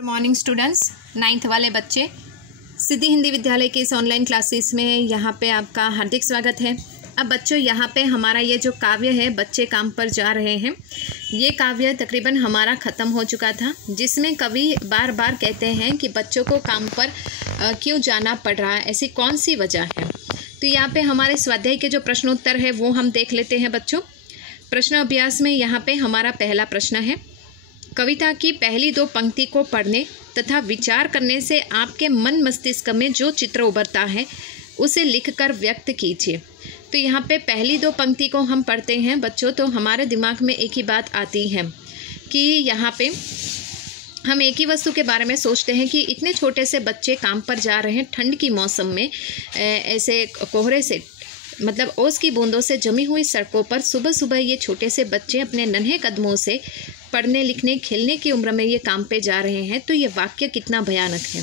Good morning students, 9th वाले बच्चे, सिद्धि हिंदी विद्यालय के इस ऑनलाइन क्लासेस में यहाँ पे आपका हार्दिक स्वागत है। अब बच्चों यहाँ पे हमारा ये जो काव्य है बच्चे काम पर जा रहे हैं, ये काव्य तकरीबन हमारा ख़त्म हो चुका था, जिसमें कवि बार बार कहते हैं कि बच्चों को काम पर क्यों जाना पड़ रहा है, ऐसी कौन सी वजह है। तो यहाँ पे हमारे स्वाध्याय के जो प्रश्नोत्तर है वो हम देख लेते हैं बच्चों। प्रश्न अभ्यास में यहाँ पे हमारा पहला प्रश्न है, कविता की पहली दो पंक्ति को पढ़ने तथा विचार करने से आपके मन मस्तिष्क में जो चित्र उभरता है उसे लिखकर व्यक्त कीजिए। तो यहाँ पे पहली दो पंक्ति को हम पढ़ते हैं बच्चों, तो हमारे दिमाग में एक ही बात आती है कि यहाँ पे हम एक ही वस्तु के बारे में सोचते हैं कि इतने छोटे से बच्चे काम पर जा रहे हैं ठंड की मौसम में, ऐसे कोहरे से मतलब ओस की बूंदों से जमी हुई सड़कों पर सुबह सुबह ये छोटे से बच्चे अपने नन्हे कदमों से पढ़ने लिखने खेलने की उम्र में ये काम पे जा रहे हैं। तो ये वाक्य कितना भयानक है,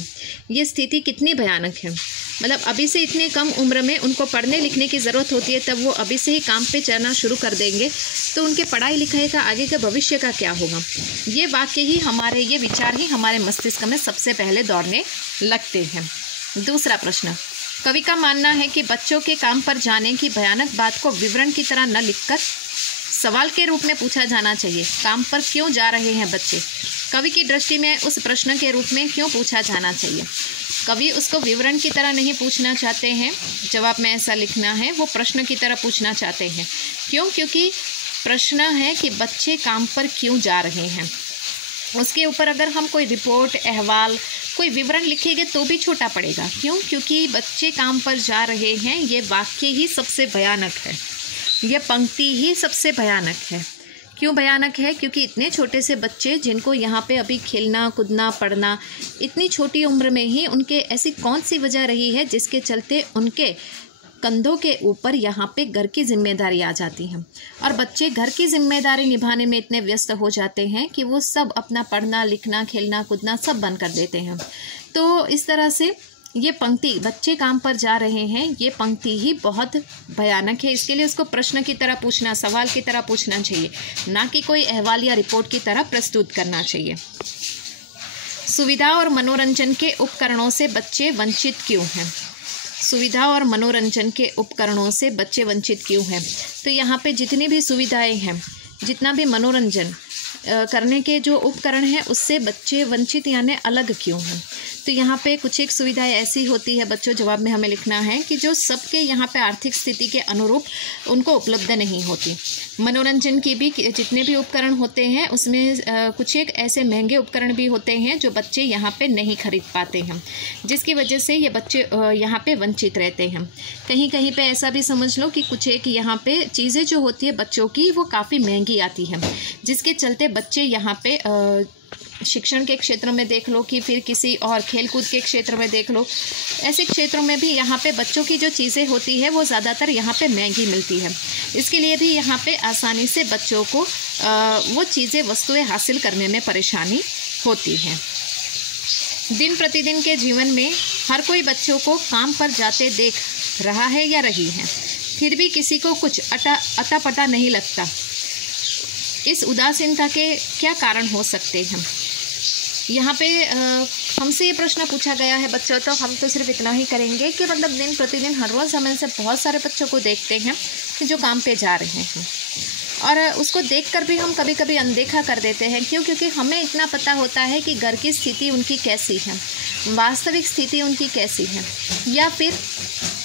ये स्थिति कितनी भयानक है। मतलब अभी से इतने कम उम्र में उनको पढ़ने लिखने की ज़रूरत होती है, तब वो अभी से ही काम पे जाना शुरू कर देंगे तो उनके पढ़ाई लिखाई का आगे के भविष्य का क्या होगा। ये वाक्य ही हमारे, ये विचार ही हमारे मस्तिष्क में सबसे पहले दौड़ने लगते हैं। दूसरा प्रश्न, कवि का मानना है कि बच्चों के काम पर जाने की भयानक बात को विवरण की तरह न लिखकर सवाल के रूप में पूछा जाना चाहिए। काम पर क्यों जा रहे हैं बच्चे, कवि की दृष्टि में उस प्रश्न के रूप में क्यों पूछा जाना चाहिए। कवि उसको विवरण की तरह नहीं पूछना चाहते हैं, जवाब में ऐसा लिखना है, वो प्रश्न की तरह पूछना चाहते हैं। क्यों? क्योंकि प्रश्न है कि बच्चे काम पर क्यों जा रहे हैं, उसके ऊपर अगर हम कोई रिपोर्ट, अहवाल, कोई विवरण लिखेंगे तो भी छोटा पड़ेगा। क्यों? क्योंकि बच्चे काम पर जा रहे हैं, ये वाक्य ही सबसे भयानक है, ये पंक्ति ही सबसे भयानक है। क्यों भयानक है? क्योंकि इतने छोटे से बच्चे जिनको यहाँ पे अभी खेलना कूदना पढ़ना, इतनी छोटी उम्र में ही उनके ऐसी कौन सी वजह रही है जिसके चलते उनके कंधों के ऊपर यहाँ पे घर की जिम्मेदारी आ जाती है, और बच्चे घर की जिम्मेदारी निभाने में इतने व्यस्त हो जाते हैं कि वो सब अपना पढ़ना लिखना खेलना कूदना सब बंद कर देते हैं। तो इस तरह से ये पंक्ति, बच्चे काम पर जा रहे हैं, ये पंक्ति ही बहुत भयानक है। इसके लिए उसको प्रश्न की तरह पूछना, सवाल की तरह पूछना चाहिए, ना कि कोई अहवाल या रिपोर्ट की तरह प्रस्तुत करना चाहिए। सुविधा और मनोरंजन के उपकरणों से बच्चे वंचित क्यों हैं, सुविधा और मनोरंजन के उपकरणों से बच्चे वंचित क्यों हैं। तो यहाँ पे जितनी भी सुविधाएं हैं, जितना भी मनोरंजन करने के जो उपकरण हैं, उससे बच्चे वंचित यानी अलग क्यों हैं। तो यहाँ पे कुछ एक सुविधाएं ऐसी होती है बच्चों, जवाब में हमें लिखना है कि जो सबके यहाँ पे आर्थिक स्थिति के अनुरूप उनको उपलब्ध नहीं होती। मनोरंजन की भी जितने भी उपकरण होते हैं उसमें कुछ एक ऐसे महंगे उपकरण भी होते हैं जो बच्चे यहाँ पे नहीं खरीद पाते हैं, जिसकी वजह से ये बच्चे यहाँ पे वंचित रहते हैं। कहीं कहीं पे ऐसा भी समझ लो कि कुछ एक यहाँ पे चीज़ें जो होती है बच्चों की वो काफ़ी महंगी आती है, जिसके चलते बच्चे यहाँ पे शिक्षण के क्षेत्र में देख लो कि फिर किसी और खेलकूद के क्षेत्र में देख लो, ऐसे क्षेत्रों में भी यहाँ पे बच्चों की जो चीज़ें होती है वो ज़्यादातर यहाँ पे महंगी मिलती है। इसके लिए भी यहाँ पे आसानी से बच्चों को वो चीज़ें वस्तुएं हासिल करने में परेशानी होती है। दिन प्रतिदिन के जीवन में हर कोई बच्चों को काम पर जाते देख रहा है या रही है, फिर भी किसी को कुछ अता पता नहीं लगता। इस उदासीनता के क्या कारण हो सकते हैं। यहाँ पे हमसे ये प्रश्न पूछा गया है बच्चों, तो हम तो सिर्फ इतना ही करेंगे कि मतलब दिन प्रतिदिन हर रोज़ हम ऐसे बहुत सारे बच्चों को देखते हैं कि जो काम पे जा रहे हैं, और उसको देखकर भी हम कभी कभी अनदेखा कर देते हैं। क्यों? क्योंकि हमें इतना पता होता है कि घर की स्थिति उनकी कैसी है, वास्तविक स्थिति उनकी कैसी है, या फिर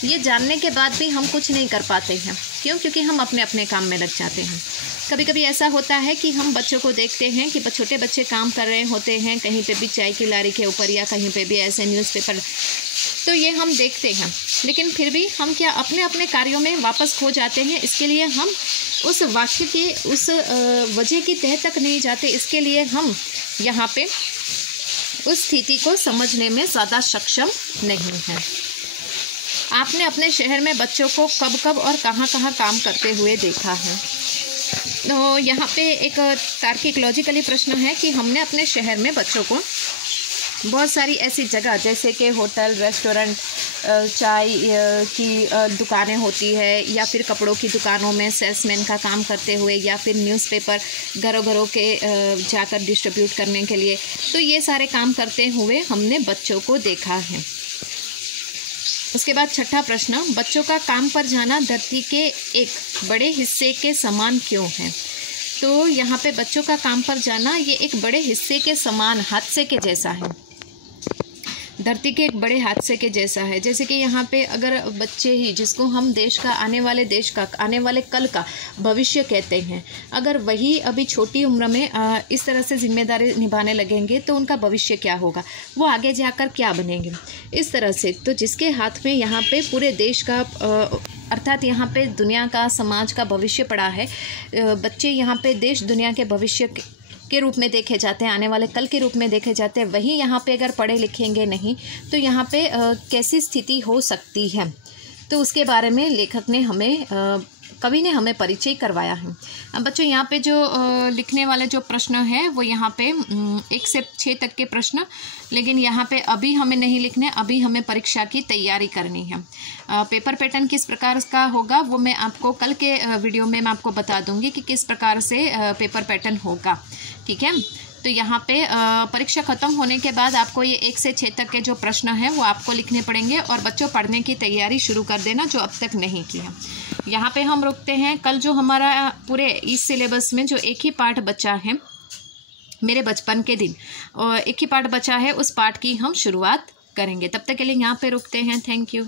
ये जानने के बाद भी हम कुछ नहीं कर पाते हैं। क्यों? क्योंकि हम अपने अपने काम में लग जाते हैं। कभी कभी ऐसा होता है कि हम बच्चों को देखते हैं कि छोटे बच्चे काम कर रहे होते हैं, कहीं पे भी चाय की लारी के ऊपर या कहीं पे भी ऐसे न्यूज़पेपर, तो ये हम देखते हैं, लेकिन फिर भी हम क्या अपने अपने कार्यों में वापस खो जाते हैं। इसके लिए हम उस वाक्य के उस वजह की तह तक नहीं जाते। इसके लिए हम यहाँ पे उस स्थिति को समझने में ज़्यादा सक्षम नहीं हैं। आपने अपने शहर में बच्चों को कब कब और कहाँ कहाँ काम करते हुए देखा है। तो यहाँ पे एक तार्किक लॉजिकली प्रश्न है कि हमने अपने शहर में बच्चों को बहुत सारी ऐसी जगह जैसे कि होटल, रेस्टोरेंट चाय की दुकानें होती है या फिर कपड़ों की दुकानों में सेल्समैन का काम करते हुए या फिर न्यूज़पेपर घरों घरों के जाकर डिस्ट्रीब्यूट करने के लिए, तो ये सारे काम करते हुए हमने बच्चों को देखा है। उसके बाद छठा प्रश्न, बच्चों का काम पर जाना धरती के एक बड़े हिस्से के समान क्यों है? तो यहाँ पे बच्चों का काम पर जाना ये एक बड़े हिस्से के समान, हादसे के जैसा है, धरती के एक बड़े हादसे के जैसा है। जैसे कि यहाँ पे अगर बच्चे ही, जिसको हम देश का, आने वाले कल का भविष्य कहते हैं, अगर वही अभी छोटी उम्र में इस तरह से जिम्मेदारी निभाने लगेंगे तो उनका भविष्य क्या होगा, वो आगे जाकर क्या बनेंगे, इस तरह से। तो जिसके हाथ में यहाँ पे पूरे देश का अर्थात यहाँ पे दुनिया का, समाज का भविष्य पड़ा है, बच्चे यहाँ पे देश दुनिया के भविष्य के रूप में देखे जाते हैं, आने वाले कल के रूप में देखे जाते हैं। वही यहाँ पे अगर पढ़े लिखेंगे नहीं तो यहाँ पे कैसी स्थिति हो सकती है, तो उसके बारे में लेखक ने हमें, कवि ने हमें परिचय करवाया है। अब बच्चों यहाँ पे जो लिखने वाले जो प्रश्न है वो यहाँ पे 1 से 6 तक के प्रश्न, लेकिन यहाँ पे अभी हमें नहीं लिखने, अभी हमें परीक्षा की तैयारी करनी है। पेपर पैटर्न किस प्रकार का होगा वो मैं आपको कल के वीडियो में मैं आपको बता दूंगी कि किस प्रकार से पेपर पैटर्न होगा, ठीक है। तो यहाँ पे परीक्षा ख़त्म होने के बाद आपको ये 1 से 6 तक के जो प्रश्न हैं वो आपको लिखने पड़ेंगे और बच्चों पढ़ने की तैयारी शुरू कर देना जो अब तक नहीं की है। यहाँ पे हम रुकते हैं। कल जो हमारा पूरे इस सिलेबस में जो एक ही पाठ बचा है, मेरे बचपन के दिन, और एक ही पाठ बचा है, उस पाठ की हम शुरुआत करेंगे। तब तक के लिए यहाँ पे रुकते हैं। Thank you.